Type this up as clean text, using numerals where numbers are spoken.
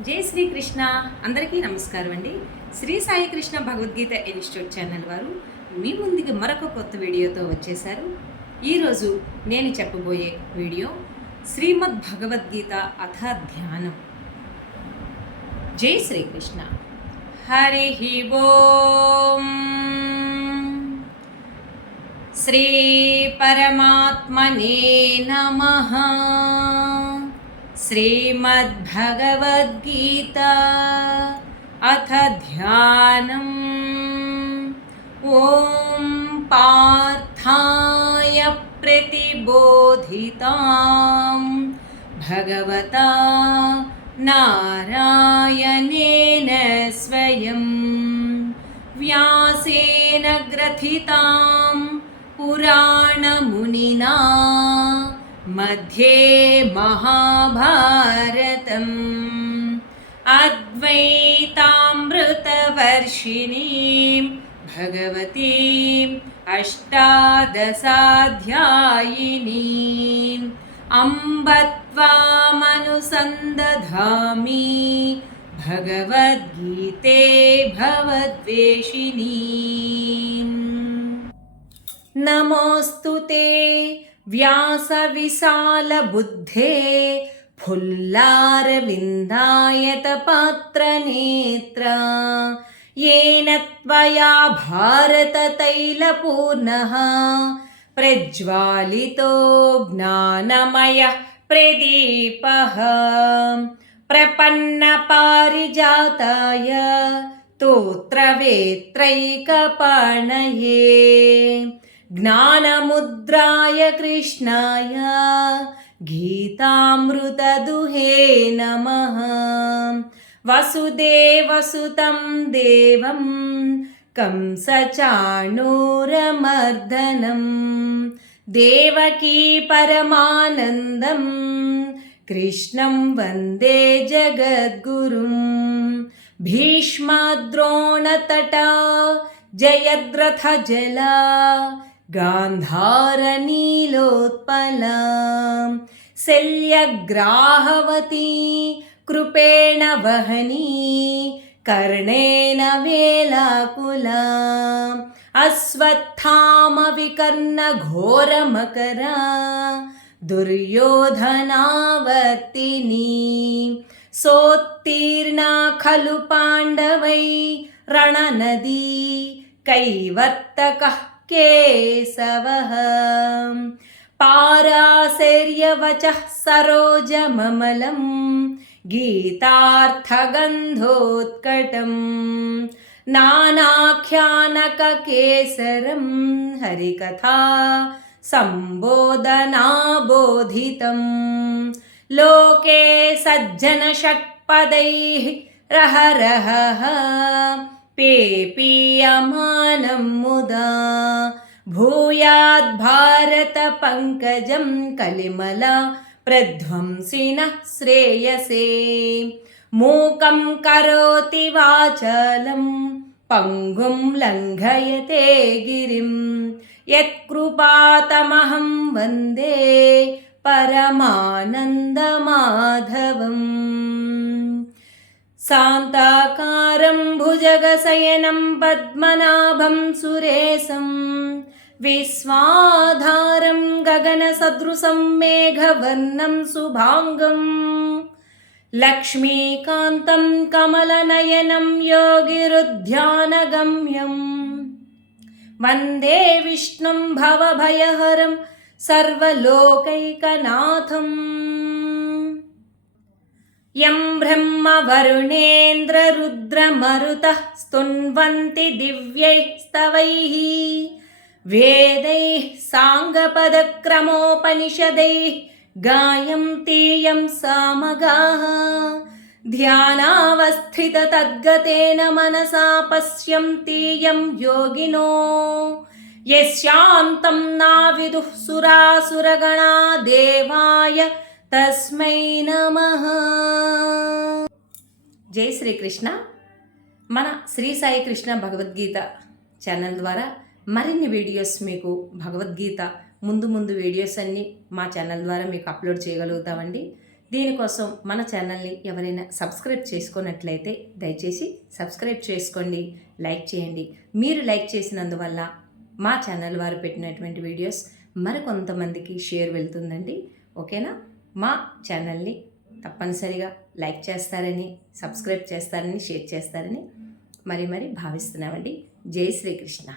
జై శ్రీకృష్ణ. అందరికీ నమస్కారం అండి. శ్రీ సాయి కృష్ణ భగవద్గీత ఇన్స్టిట్యూట్ ఛానల్ వారు మీ ముందుకి మరొక కొత్త వీడియోతో వచ్చేశారు. ఈరోజు నేను చెప్పబోయే వీడియో శ్రీమద్ భగవద్గీత అథ ధ్యానం. జై శ్రీకృష్ణ. హరి ఓం. శ్రీ పరమాత్మనే నమః. श्रीमद्भगवद्गीता अथ ध्यानम्. ॐ पार्थाय प्रतिबोधितां भगवता नारायणेन स्वयं व्यासेन ग्रथितां पुराणमुनिना मध्ये महाभारतम् अद्वैतामृतवर्षिणीं भगवतीम् अष्टादशाध्यायिनीम् अम्ब त्वामनुसन्दधामि भगवद्गीते भवद्वेषिणीम्. नमोऽस्तु ते व्यासविशालबुद्धे फुल्लारविन्दायतपात्रनेत्रा येन त्वया भारततैलपूर्णः प्रज्वालितो ज्ञानमयः प्रदीपः प्रपन्नपारिजाताय स्तोत्रवेत्रैकपाणये ज्ञानमुद्राय कृष्णाय गीतामृतदुहे नमः. वसुदेवसुतं देवं कंसचाणूरमर्दनं देवकी परमानन्दं कृष्णं वन्दे जगद्गुरुं. भीष्मद्रोणतटा जयद्रथजला गान्धारनीलोत्पला शल्यग्राहवती कृपेण वहनी कर्णेन वेलाकुला अश्वत्थामविकर्णघोरमकरा दुर्योधनावर्तिनी सोत्तीर्णा खलु पाण्डवै रणनदी कैवर्तकः केशवः पाराशर्यवचः सरोजममलं गीतार्थगन्धोत्कटं नानाख्यानककेसरं हरिकथा सम्बोधनाबोधितं लोके सज्जनषट्पदैः रहरहः पेपीयमानं मुदा भूयाद्भारतपङ्कजं कलिमला प्रध्वंसिनः श्रेयसे मूकं करोति वाचालं पङ्गुं लङ्घयते गिरिं यत्कृपातमहं वन्दे परमानन्दमाधवम्. शान्ताकारं भुजगशयनं पद्मनाभं सुरेशं विश्वाधारं गगनसदृशं मेघवर्णं शुभाङ्गं लक्ष्मीकान्तं कमलनयनं योगिरुध्यानगम्यं वन्दे विष्णुं भवभयहरं सर्वलोकैकनाथम्. यं ब्रह्मवरुणेन्द्ररुद्रमरुतः स्तुन्वन्ति दिव्यैः स्तवैः वेदैः साङ्गपदक्रमोपनिषदैः गायन्ति यं सामगाः ध्यानावस्थिततद्गतेन मनसा पश्यन्ति यं योगिनो यस्यान्तं नाविदुः सुरासुरगणा देवाय తస్మై నమః. జై శ్రీకృష్ణ. మన శ్రీ సాయి కృష్ణ భగవద్గీత ఛానల్ ద్వారా మరిన్ని వీడియోస్ మీకు భగవద్గీత ముందు వీడియోస్ అన్నీ మా ఛానల్ ద్వారా మీకు అప్లోడ్ చేయగలుగుతామండి. దీనికోసం మన ఛానల్ని ఎవరైనా సబ్స్క్రైబ్ చేసుకున్నట్లయితే దయచేసి సబ్స్క్రైబ్ చేసుకోండి, లైక్ చేయండి. మీరు లైక్ చేసినందువల్ల మా ఛానల్ వారు పెట్టినటువంటి వీడియోస్ మరికొంతమందికి షేర్ వెళ్తుందండి. ఓకేనా? మా ఛానల్ని తప్పనిసరిగా లైక్ చేస్తారని, సబ్స్క్రైబ్ చేస్తారని, షేర్ చేస్తారని మరి భావిస్తున్నామండి. జై శ్రీకృష్ణ.